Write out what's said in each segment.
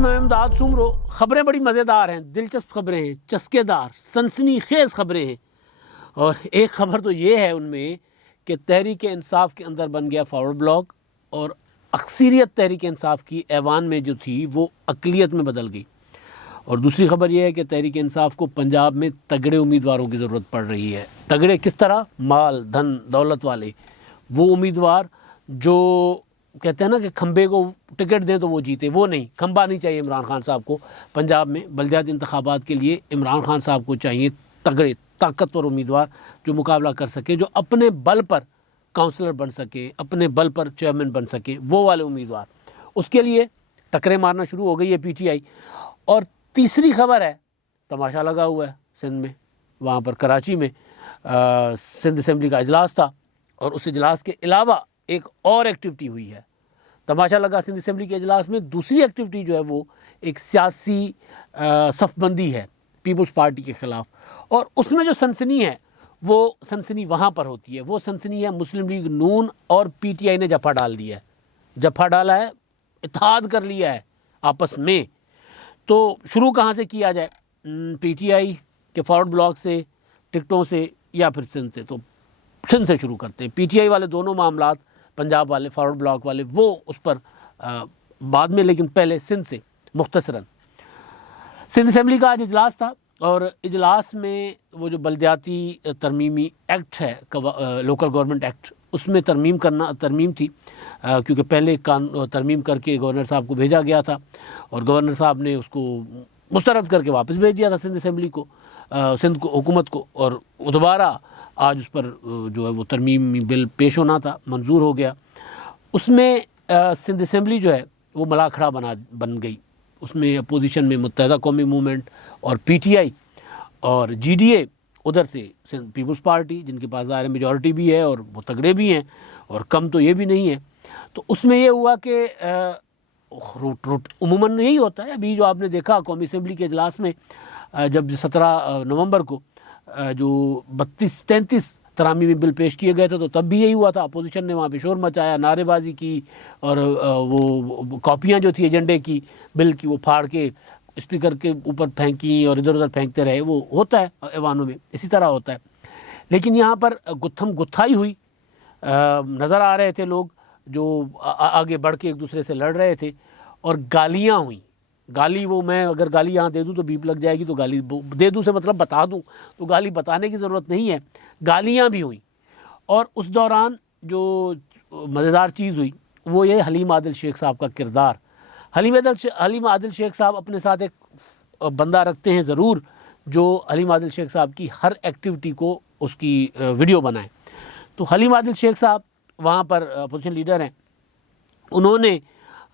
मैं इमदाद सुमरो। ख़बरें बड़ी मज़ेदार हैं, दिलचस्प ख़बरें हैं, चस्केदार सनसनीखेज़ ख़बरें हैं। और एक ख़बर तो ये है उनमें कि तहरीक इंसाफ के अंदर बन गया फॉरवर्ड ब्लॉक और अक्सरियत तहरीक इंसाफ की ऐवान में जो थी वो अक़लियत में बदल गई। और दूसरी ख़बर यह है कि तहरीक इंसाफ को पंजाब में तगड़े उम्मीदवारों की ज़रूरत पड़ रही है। तगड़े किस तरह? माल धन दौलत वाले, वो उम्मीदवार जो कहते हैं ना कि खंबे को टिकट दें तो वो जीते, वो नहीं। खंबा नहीं चाहिए इमरान खान साहब को पंजाब में। बल्दियाती इंतखाबात के लिए इमरान खान साहब को चाहिए तगड़े ताकतवर उम्मीदवार जो मुकाबला कर सके, जो अपने बल पर काउंसलर बन सके, अपने बल पर चेयरमैन बन सके, वो वाले उम्मीदवार। उसके लिए टकरे मारना शुरू हो गई है पीटीआई। और तीसरी खबर है, तमाशा लगा हुआ है सिंध में, वहाँ पर कराची में सिंध असम्बली का इजलास था और उस इजलास के अलावा एक और एक्टिविटी हुई है। तमाशा लगा सिंध असम्बली के इजलास में। दूसरी एक्टिविटी जो है वो एक सियासी सफ़बंदी है पीपल्स पार्टी के ख़िलाफ़, और उसमें जो सनसनी है वो सनसनी वहाँ पर होती है। वो सनसनी है मुस्लिम लीग नून और पीटीआई ने जफ़ा डाल दिया है, जफ़ा डाला है, इत्तेहाद कर लिया है आपस में। तो शुरू कहाँ से किया जाए? पीटीआई के फॉरवर्ड ब्लॉक से, टिकटों से, या फिर सिंध से? तो सिंध से शुरू करते हैं। पीटीआई वाले दोनों मामलात, पंजाब वाले, फॉरवर्ड ब्लॉक वाले, वो उस पर बाद में, लेकिन पहले सिंध से मुख्तसरन। सिंध असम्बली का आज इजलास था और इजलास में वो जो बल्दियाती तरमीमी एक्ट है, लोकल गवर्नमेंट एक्ट, उसमें तरमीम थी, क्योंकि पहले तरमीम करके गवर्नर साहब को भेजा गया था और गवर्नर साहब ने उसको मुस्तरद करके वापस भेज दिया था सिंध असम्बली को, सिंध को, हुकूमत को। और दोबारा आज उस पर जो है वो तरमीमी बिल पेश होना था, मंजूर हो गया। उसमें सिंध असम्बली जो है वो मलाखड़ा बन गई। उसमें अपोजिशन में मुत्तहदा कौमी मूवमेंट और पीटीआई और जीडीए, उधर से सिंध पीपल्स पार्टी, जिनके पास ज़ाहिर मेजॉरिटी भी है और वो तगड़े भी हैं और कम तो ये भी नहीं है। तो उसमें ये हुआ कि रूट उमूमन यही होता है। अभी जो आपने देखा कौमी असम्बली के इजलास में, जब 17 नवंबर को जो 32-33 तरामीमी बिल पेश किए गए थे, तो तब भी यही हुआ था। अपोजिशन ने वहाँ पे शोर मचाया, नारेबाजी की और वो कॉपियाँ जो थी एजेंडे की, बिल की, वो फाड़ के स्पीकर के ऊपर फेंकी और इधर उधर फेंकते रहे। वो होता है ऐवानों में, इसी तरह होता है। लेकिन यहाँ पर गुत्थम गुत्थाई हुई, नज़र आ रहे थे लोग जो आगे बढ़ के एक दूसरे से लड़ रहे थे, और गालियाँ हुई। गाली, वो मैं अगर गाली यहाँ दे दूँ तो बीप लग जाएगी, तो गाली दे दूँ से मतलब बता दूँ, तो गाली बताने की ज़रूरत नहीं है। गालियाँ भी हुई। और उस दौरान जो मज़ेदार चीज़ हुई वो ये हलीम आदिल शेख साहब का किरदार। हलीम आदिल शेख साहब अपने साथ एक बंदा रखते हैं ज़रूर, जो हलीम आदिल शेख साहब की हर एक्टिविटी को उसकी वीडियो बनाए। तो हलीम आदिल शेख साहब वहाँ पर अपोजिशन लीडर हैं। उन्होंने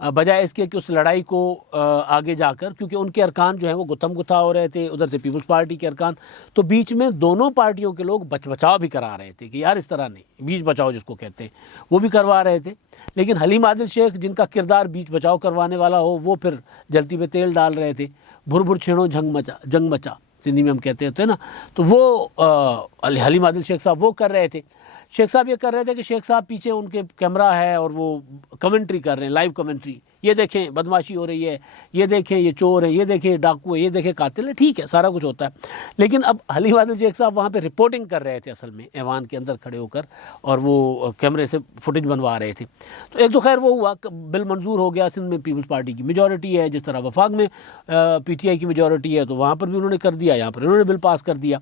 बजाय इसके कि उस लड़ाई को आगे जाकर, क्योंकि उनके अरकान जो हैं वो गुत्थम गुत्था हो रहे थे, उधर से पीपल्स पार्टी के अरकान, तो बीच में दोनों पार्टियों के लोग बचाव भी करा रहे थे कि यार इस तरह नहीं, बीच बचाओ जिसको कहते हैं, वो भी करवा रहे थे। लेकिन हलीम आदिल शेख, जिनका किरदार बीच बचाव करवाने वाला हो, वो फिर जलती पे तेल डाल रहे थे। भुर भुर छेड़ो जंग मचा, सिंधी में हम कहते हैं ना। तो वो हलीम आदिल शेख साहब वो कर रहे थे। शेख साहब ये कर रहे थे कि शेख साहब पीछे उनके कैमरा है और वो कमेंट्री कर रहे हैं, लाइव कमेंट्री। ये देखें बदमाशी हो रही है, ये देखें ये चोर है, ये देखें डाकू है, ये देखें कातिल है। ठीक है, सारा कुछ होता है। लेकिन अब हलीम आदिल शेख साहब वहाँ पे रिपोर्टिंग कर रहे थे असल में, ऐवान के अंदर खड़े होकर, और वो कैमरे से फुटेज बनवा रहे थे। तो एक तो खैर वो हुआ, बिल मंजूर हो गया। सिंध में पीपल्स पार्टी की मेजॉरिटी है, जिस तरह वफाक में पीटीआई की मेजॉरिटी है, तो वहाँ पर भी उन्होंने कर दिया, यहाँ पर उन्होंने बिल पास कर दिया।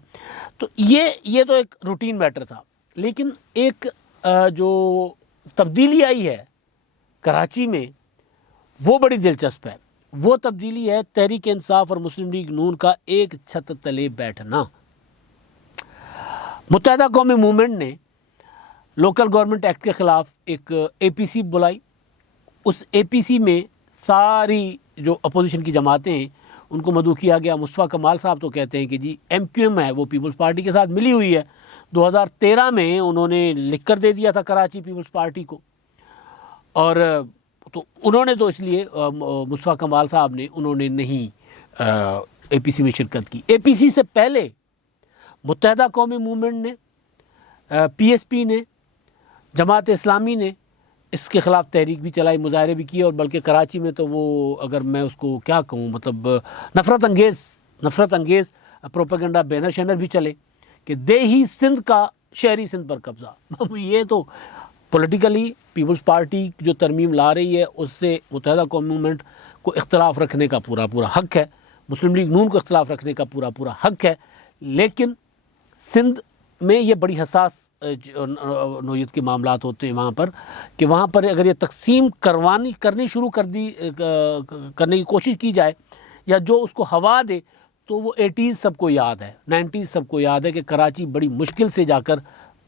तो ये तो एक रूटीन मैटर था। लेकिन एक जो तब्दीली आई है कराची में, वो बड़ी दिलचस्प है। वो तब्दीली है तहरीक इंसाफ और मुस्लिम लीग नून का एक छत तले बैठना। मुत्तहदा कौमी मूवमेंट ने लोकल गवर्नमेंट एक्ट के ख़िलाफ़ एक एपीसी बुलाई। उस एपीसी में सारी जो अपोजिशन की जमातें हैं उनको मदऊ किया गया। मुस्तफ़ा कमाल साहब तो कहते हैं कि जी एमक्यूएम है, वो पीपल्स पार्टी के साथ मिली हुई है। 2013 में उन्होंने लिख कर दे दिया था कराची पीपल्स पार्टी को, और तो उन्होंने तो इसलिए मुस्तफ़ा कमाल साहब ने उन्होंने नहीं एपीसी में शिरकत की। एपीसी से पहले मुत्तहदा कौमी मूवमेंट ने, पीएसपी ने, जमात इस्लामी ने इसके ख़िलाफ़ तहरीक भी चलाई, मुजाहरे भी किए, और बल्कि कराची में तो वो, अगर मैं उसको क्या कहूँ, मतलब नफ़रत अंगेज़ प्रोपेगेंडा बैनर शैनर भी चले कि दे ही सिंध का शहरी सिंध पर कब्ज़ा। ये तो पॉलिटिकली पीपल्स पार्टी जो तरमीम ला रही है उससे मुत्तहिदा कौम मूवमेंट को इख्तलाफ रखने का पूरा पूरा हक़ है, मुस्लिम लीग नून को इख्तलाफ रखने का पूरा पूरा हक़ है, लेकिन सिंध में ये बड़ी हसास नोयत के मामलात होते हैं वहाँ पर, कि वहाँ पर अगर ये तकसीम करनी शुरू करने की कोशिश की जाए या जो उसको हवा दे, तो वो 80s सबको याद है, 90s सबको याद है कि कराची बड़ी मुश्किल से जाकर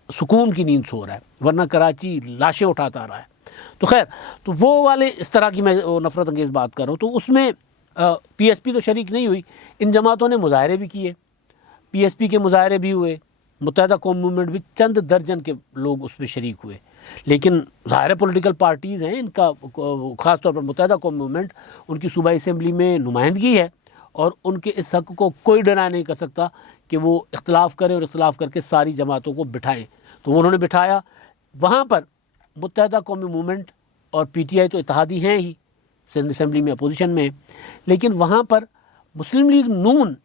सुकून की नींद सो रहा है, वरना कराची लाशें उठाता रहा है। तो खैर, तो वो वाले इस तरह की मैं नफ़रत अंगेज़ बात कर रहा हूँ। तो उसमें PSP तो शरीक नहीं हुई, इन जमातों ने मुजाहरे भी किए, PSP के मुजाहरे भी हुए, मुत्तहिदा कौम मूवमेंट भी चंद दर्जन के लोग उसमें शरीक हुए, लेकिन ज़ाहिर पॉलिटिकल पार्टीज़ हैं, इनका ख़ास तौर पर मुत्तहिदा कौम मूवमेंट, उनकी सूबाई असम्बली में नुमाइंदगी है और उनके इस हक़ को कोई डिनाई नहीं कर सकता कि वो इख्तलाफ करें और इख्तलाफ करके सारी जमातों को बिठाएं। तो उन्होंने बिठाया। वहाँ पर मुत्तहिदा कौमी मूवमेंट और PTI तो इत्तेहादी हैं ही, सिंध असम्बली में अपोजिशन में, लेकिन वहाँ पर मुस्लिम लीग नून,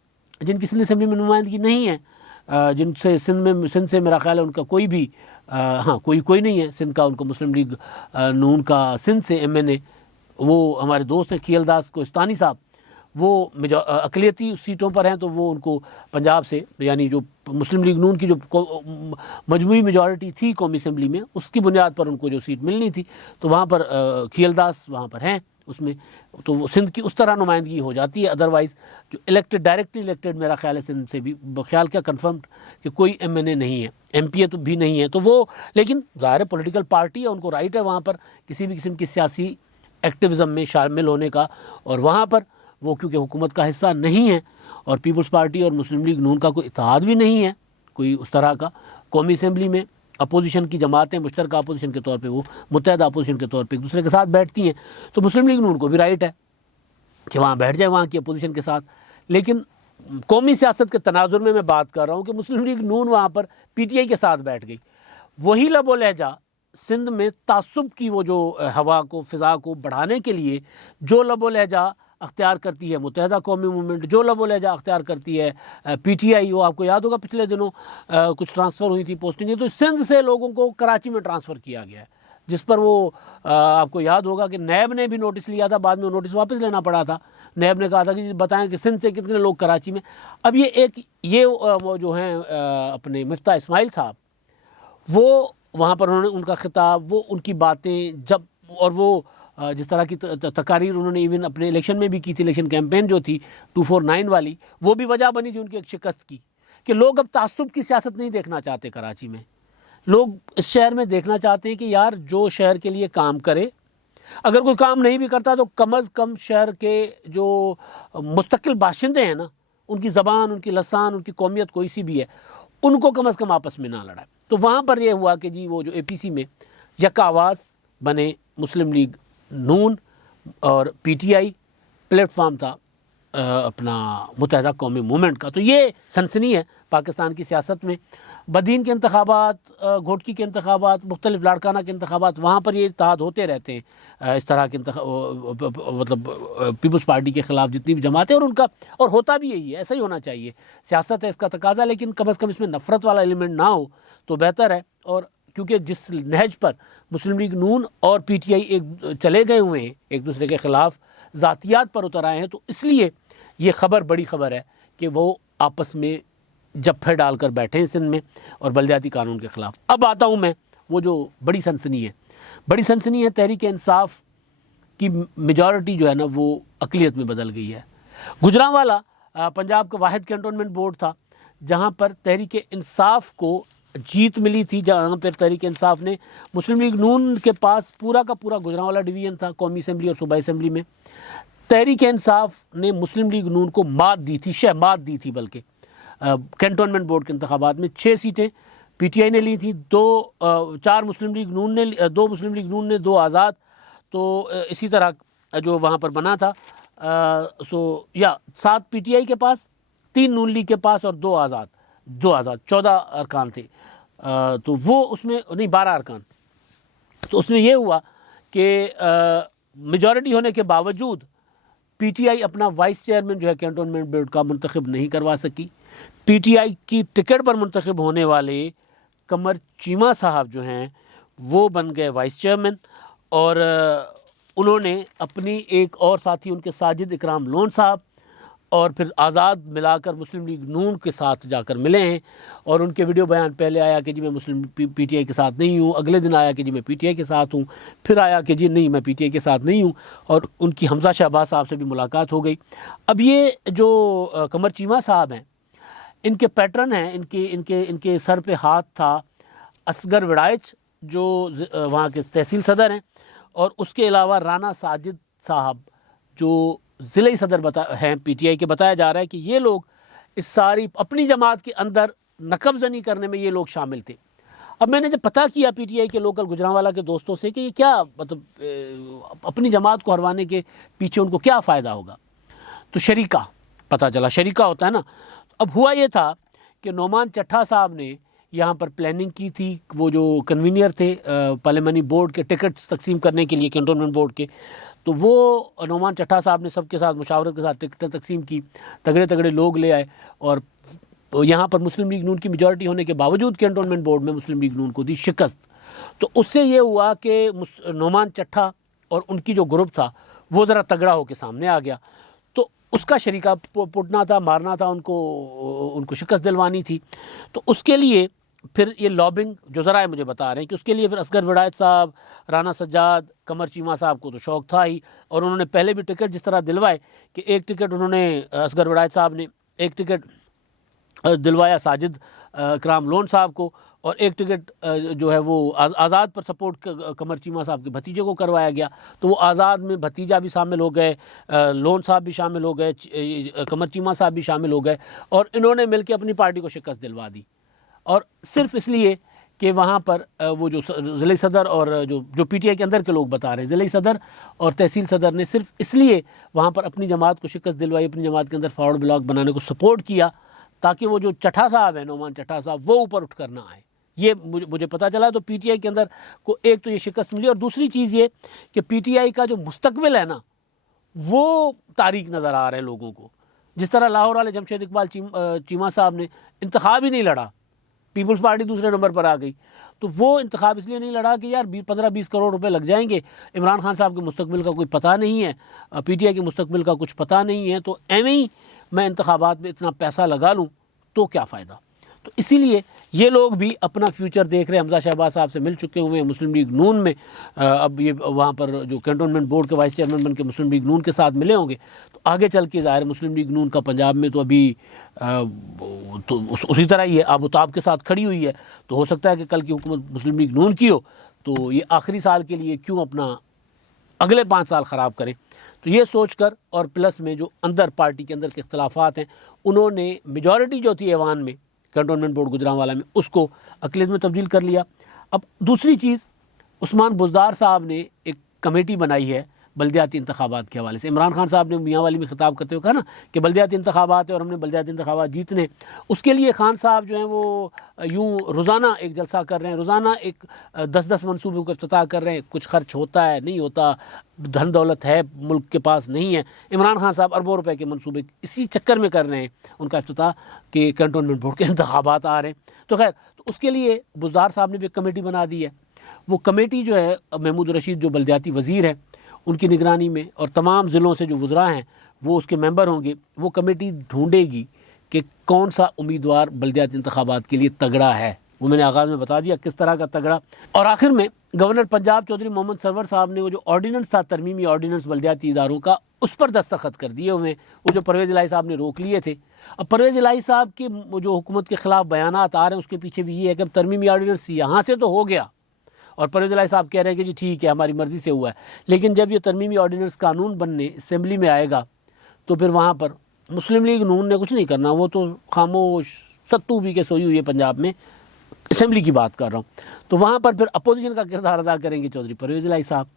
जिनकी सिंध असम्बली में नुमाइंदगी नहीं है, जिनसे सिंध से मेरा ख्याल है उनका कोई भी कोई नहीं है सिंध का, उनको मुस्लिम लीग नून का सिंध से MNA, वो हमारे दोस्त हैं खियलदास कोस्तानी साहब, वो अक़लियती सीटों पर हैं, तो वो उनको पंजाब से, यानी जो मुस्लिम लीग नून की जो मजमूई मेजॉरिटी थी कौमी असम्बली में, उसकी बुनियाद पर उनको जो सीट मिलनी थी, तो वहाँ पर खियलदास वहाँ पर हैं उसमें, तो वो सिंध की उस तरह नुमाइंदगी हो जाती है। अदरवाइज़ जो डायरेक्टली इलेक्टेड मेरा ख्याल है सिंध से भी, ख्याल क्या कन्फर्म कि कोई MNA नहीं है, MPA तो भी नहीं है, तो वो, लेकिन ज़ाहिर पॉलिटिकल पार्टी है, उनको राइट है वहाँ पर किसी भी किस्म की सियासी एक्टिविज़म में शामिल होने का, और वहाँ पर वो क्योंकि हुकूमत का हिस्सा नहीं है और पीपल्स पार्टी और मुस्लिम लीग नून का कोई इत्तेहाद भी नहीं है कोई उस तरह का, कौमी असम्बली में अपोजिशन की जमातें मुश्तरका अपोजिशन के तौर पे, वो मुत्तहिदा अपोजिशन के तौर पे एक दूसरे के साथ बैठती हैं, तो मुस्लिम लीग नून को भी राइट है कि वहाँ बैठ जाए वहाँ की अपोजिशन के साथ। लेकिन कौमी सियासत के तनाजुर में मैं बात कर रहा हूँ कि मुस्लिम लीग नून वहाँ पर PTI के साथ बैठ गई। वही लबो लहजा सिंध में तासुब की वो जो हवा को, फ़िज़ा को बढ़ाने के लिए जो लबो लहजा अख्तियार करती है मुत्तहिदा कौमी मूवमेंट, जो लबो लहजा अख्तियार करती है PTI, वो आपको याद होगा पिछले दिनों कुछ ट्रांसफ़र हुई थी पोस्टिंग, तो सिंध से लोगों को कराची में ट्रांसफ़र किया गया है, जिस पर वो आपको याद होगा कि नैब ने भी नोटिस लिया था, बाद में नोटिस वापस लेना पड़ा था। नैब ने कहा था कि बताएं कि सिंध से कितने लोग कराची में। अब ये वो जो हैं अपने मिफ्ता इस्माइल साहब, वो वहाँ पर उन्होंने उनका खिताब, वो उनकी बातें जब, और वो जिस तरह की तकारीर उन्होंने इवन अपने इलेक्शन में भी की थी, इलेक्शन कैंपेन जो थी 249 वाली, वो भी वजह बनी थी उनकी एक शिकस्त की, कि लोग अब तासुब की सियासत नहीं देखना चाहते कराची में। लोग इस शहर में देखना चाहते हैं कि यार जो शहर के लिए काम करे, अगर कोई काम नहीं भी करता तो कम अज़ कम शहर के जो मुस्तकिल बाशिंदे हैं ना, उनकी ज़बान, उनकी लसान, उनकी कौमियत कोई सी भी है, उनको कम अज़ कम आपस में ना लड़ाए। तो वहाँ पर यह हुआ कि जी वो जो APC में यका आवाज़ बने मुस्लिम लीग नून और PTI प्लेटफार्म था अपना मुत्तहिदा कौमी मूवमेंट का। तो ये सनसनी है पाकिस्तान की सियासत में। बदीन के इंतखाबात, घोटकी के इंतखाबात, मुख्तलिफ लाड़काना के इंतखाबात, वहाँ पर ये इत्तेहाद होते रहते हैं इस तरह के मतलब पीपल्स पार्टी के ख़िलाफ़ जितनी भी जमातें, और उनका, और होता भी यही है, ऐसा ही होना चाहिए, सियासत है, इसका तकाजा, लेकिन कम अज़ कम इसमें नफ़रत वाला एलिमेंट ना हो तो बेहतर है। और क्योंकि जिस नहज पर मुस्लिम लीग नून और PTI एक चले गए हुए हैं, एक दूसरे के ख़िलाफ़ ज़ातियात पर उतर आए हैं, तो इसलिए ये ख़बर, बड़ी ख़बर है कि वो आपस में जफ्फे डालकर बैठे हैं सिंध में और बलदियाती कानून के ख़िलाफ़। अब आता हूँ मैं, वो जो बड़ी सनसनी है तहरीक इंसाफ की मेजॉरिटी जो है ना, वो अक़लियत में बदल गई है। गुजरांवाला पंजाब का वाहिद कैंटोनमेंट बोर्ड था जहाँ पर तहरीक इंसाफ को जीत मिली थी, जहाँ पर तहरीक इंसाफ ने, मुस्लिम लीग नून के पास पूरा का पूरा गुजरांवाला डिवीज़न था कौमी असम्बली और सूबाई असम्बली में। तहरीक इंसाफ ने मुस्लिम लीग नून को मात दी थी, शहमात दी थी, बल्कि कैंटोनमेंट बोर्ड के इंतखाबात में 6 सीटें PTI ने ली थी, 4 मुस्लिम लीग नून ने, 2 मुस्लिम लीग नून ने, 2 आज़ाद। तो इसी तरह जो वहाँ पर बना था 7 PTI के पास, 3 नून लीग के पास और 2 आज़ाद, 14 अरकान थे। तो वो उसमें नहीं, 12 अरकान, तो उसमें ये हुआ कि मेजॉरिटी होने के बावजूद पीटीआई अपना वाइस चेयरमैन जो है कैंटोनमेंट बोर्ड का मुंतखब नहीं करवा सकी। पीटीआई की टिकट पर मुंतखब होने वाले कमर चीमा साहब जो हैं वो बन गए वाइस चेयरमैन, और उन्होंने अपनी एक और साथी उनके साजिद इकराम लोन साहब और फिर आज़ाद मिलाकर मुस्लिम लीग नून के साथ जाकर मिले हैं। और उनके वीडियो बयान पहले आया कि जी मैं मुस्लिम पीटीआई के साथ नहीं हूँ, अगले दिन आया कि जी मैं पीटीआई के साथ हूँ, फिर आया कि जी नहीं मैं पीटीआई के साथ नहीं हूँ, और उनकी हमजा शहबाज साहब से भी मुलाकात हो गई। अब ये जो कमर चीमा साहब हैं, इनके पैटर्न हैं, इनके इनके इनके सर पे हाथ था असगर विड़ाइच जो वहाँ के तहसील सदर हैं, और उसके अलावा राना साजिद साहब जो ज़िले सदर हैं पीटीआई के। बताया जा रहा है कि ये लोग इस सारी अपनी जमात के अंदर नकबजनी करने में ये लोग शामिल थे। अब मैंने जब पता किया पीटीआई के लोकल गुजरांवाला के दोस्तों से कि ये क्या मतलब अपनी जमात को हरवाने के पीछे उनको क्या फ़ायदा होगा, तो शरीका पता चला, शरीका होता है ना। अब हुआ ये था कि नोमान चट्ठा साहब ने यहाँ पर प्लानिंग की थी, वो जो कन्वीनियर थे पार्लियामानी बोर्ड के टिकट्स तकसीम करने के लिए कैंटोनमेंट बोर्ड के, तो वो नोमान चट्ठा साहब ने सबके साथ मुशावरत के साथ टिकटें तकसीम की, तगड़े तगड़े लोग ले आए, और यहाँ पर मुस्लिम लीग नून की मेजॉरिटी होने के बावजूद कैंटोनमेंट बोर्ड में मुस्लिम लीग नून को दी शिकस्त। तो उससे ये हुआ कि नोमान चट्ठा और उनकी जो ग्रुप था वो ज़रा तगड़ा होकर सामने आ गया, तो उसका शरीका पुटना था, मारना था, उनको शिकस्त दिलवानी थी। तो उसके लिए फिर ये लॉबिंग जो ज़रा मुझे बता रहे हैं कि उसके लिए फिर असगर विड़ायत साहब, राना सज्जाद, कमर चीमा साहब को तो शौक़ था ही, और उन्होंने पहले भी टिकट जिस तरह दिलवाए कि एक टिकट उन्होंने असगर विड़ायत साहब ने एक टिकट दिलवाया साजिद इकराम लोन साहब को, और एक टिकट जो है वो आज़ाद पर सपोर्ट कमर चीमा साहब के भतीजे को करवाया गया। तो वो आज़ाद में भतीजा भी शामिल हो गए, लोन साहब भी शामिल हो गए, कमर चीमा साहब भी शामिल हो गए, और इन्होंने मिलकर अपनी पार्टी को शिकस्त दिलवा दी। और सिर्फ इसलिए कि वहाँ पर वो जो ज़िले सदर और जो पीटीआई के अंदर के लोग बता रहे हैं, ज़िले सदर और तहसील सदर ने सिर्फ इसलिए वहाँ पर अपनी जमात को शिकस्त दिलवाई, अपनी जमात के अंदर फॉरवर्ड ब्लॉक बनाने को सपोर्ट किया, ताकि वो जो चट्ठा साहब है, नोमान चट्ठा साहब, वो ऊपर उठ कर ना आए। ये मुझे पता चला। तो पीटीआई के अंदर को एक तो ये शिकस्त मिली, और दूसरी चीज़ ये कि पीटीआई का जो मुस्तकबिल है ना, वो तारीक नज़र आ रहे हैं लोगों को। जिस तरह लाहौर वाले जमशेद इकबाल चीमा साहब ने इंतखाब ही नहीं लड़ा, पीपल्स पार्टी दूसरे नंबर पर आ गई, तो वो इंतखाब इसलिए नहीं लड़ा कि यार 15-20 करोड़ रुपए लग जाएंगे, इमरान खान साहब के मुस्तकबिल का कोई पता नहीं है, पीटीआई के मुस्तकबिल का कुछ पता नहीं है, तो एवं ही मैं इंतखाबात में इतना पैसा लगा लूँ तो क्या फ़ायदा। तो इसीलिए ये लोग भी अपना फ्यूचर देख रहे हैं। हमजा शहबाज साहब से मिल चुके हुए हैं मुस्लिम लीग नून में, अब ये वहाँ पर जो कैंटोनमेंट बोर्ड के वाइस चेयरमैन बन के मुस्लिम लीग नून के साथ मिले होंगे, तो आगे चल के ज़ाहिर मुस्लिम लीग नून का पंजाब में तो अभी तो उसी तरह ही है, आबोताब के साथ खड़ी हुई है। तो हो सकता है कि कल की हुकूमत मुस्लिम लीग नून की हो, तो ये आखिरी साल के लिए क्यों अपना अगले 5 साल ख़राब करें। तो ये सोच कर, और प्लस में जो अंदर पार्टी के अंदर के इख्तलाफात हैं, उन्होंने मेजॉरिटी जो थी ऐवान में कैंटोनमेंट बोर्ड गुजरांवाला में, उसको अक़लियत में तब्दील कर लिया। अब दूसरी चीज़, उस्मान बुज़दार साहब ने एक कमेटी बनाई है बल्दियाती इंतखाबात के हवाले से। इमरान खान साहब ने मियाँ वाली में खिताब करते हुए कहा ना कि बल्दियाती इंतखाबात है और हमने बल्दियाती इंतखाबात जीतने, उसके लिए खान साहब जो हैं वो यूँ रोज़ाना एक जलसा कर रहे हैं, रोज़ाना एक 10-10 मनसूबों का इफ्तिताह कर रहे हैं। कुछ खर्च होता है, नहीं होता, धन दौलत है मुल्क के पास नहीं है। इमरान खान साहब अरबों रुपए के मनसूबे इसी चक्कर में कर रहे हैं उनका इफ्तिताह कि कैंटोनमेंट बोर्ड के इंतखाबात आ रहे हैं। तो खैर, तो उसके लिए बुज़दार साहब ने भी एक कमेटी बना दी है। वो कमेटी जो है महमूद रशीद जो बल्दियाती वज़ीर है उनकी निगरानी में, और तमाम ज़िलों से जो वज़रा हैं वो उसके मेंबर होंगे। वो कमेटी ढूंढेगी कि कौन सा उम्मीदवार बल्दियाती इंतखाबात के लिए तगड़ा है। वो मैंने आगाज़ में बता दिया किस तरह का तगड़ा। और आखिर में गवर्नर पंजाब चौधरी मोहम्मद सरवर साहब ने वो जो ऑर्डीनेंस था, तरमीमी ऑर्डीनेंस बल्दियाती इदारों का, उस पर दस्तखत कर दिए हुए, वो जो परवेज़ इलाही साहब ने रोक लिए थे। अब परवेज़ इलाही साहब के जो हुकूमत के ख़िलाफ़ बयानात आ रहे हैं, उसके पीछे भी ये है कि अब तरमीमी ऑर्डीनेंस यहाँ से तो हो गया, और परवेज़ इलाही साहब कह रहे हैं कि जी ठीक है, हमारी मर्ज़ी से हुआ है, लेकिन जब ये तरमीमी ऑर्डीनेंस कानून बनने असेंबली में आएगा तो फिर वहाँ पर मुस्लिम लीग नून ने कुछ नहीं करना, वो तो खामोश सत्तू पी के सोई हुई है पंजाब में, असेंबली की बात कर रहा हूँ। तो वहाँ पर फिर अपोजिशन का किरदार अदा करेंगे चौधरी परवेज़ इलाही साहब।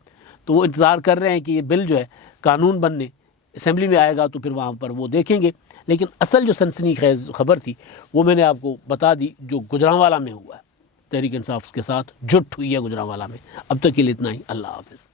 तो वो इंतज़ार कर रहे हैं कि ये बिल जो है कानून बनने असेंबली में आएगा तो फिर वहाँ पर वो देखेंगे। लेकिन असल जो सनसनीखेज़ खबर थी वो मैंने आपको बता दी, जो गुजरांवाला में हुआ है। तहरीक इंसाफ के साथ जुट हुई है गुजरांवाला में। अब तक के लिए इतना ही। अल्लाह हाफ़िज़।